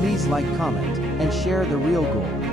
Please like, comment, and share the real goal.